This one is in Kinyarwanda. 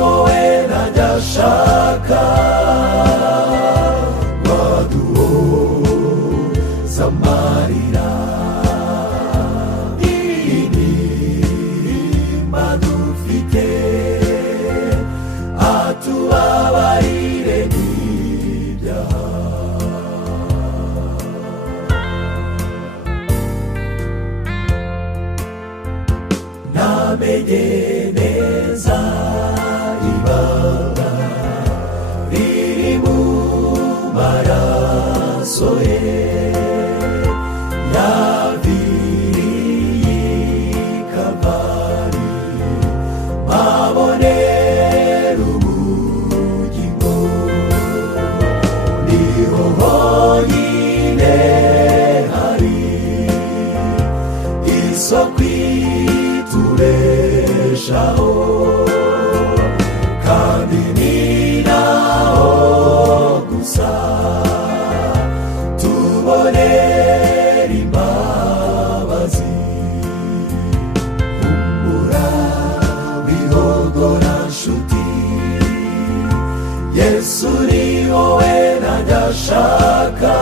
wowe najya shaka waduhoza amarira intimba dufite atubabarire n'ibyaha namenye neza ibanga riri mu maraso ye yaviriye i Kalvari mpabonera ubugingo niho honyine hari isoko itureshaho kandi ni naho gusa tubonera imbabazi humura wihogora nshuti Yesu ni wowe najya shaka